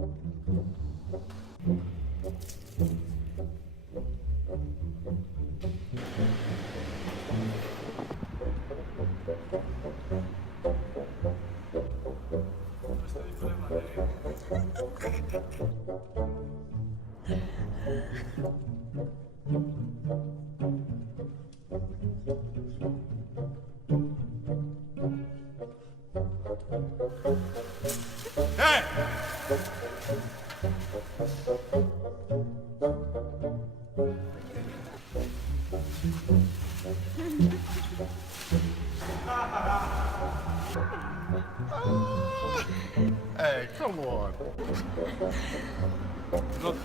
Hey! Hey, come on. Look.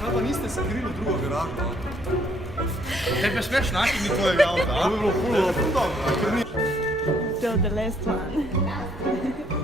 Kada niste skrili drugo garažo? Tebi je smiješ nakini tvojeg auta, a? To bi bilo puno dobro. So the last one.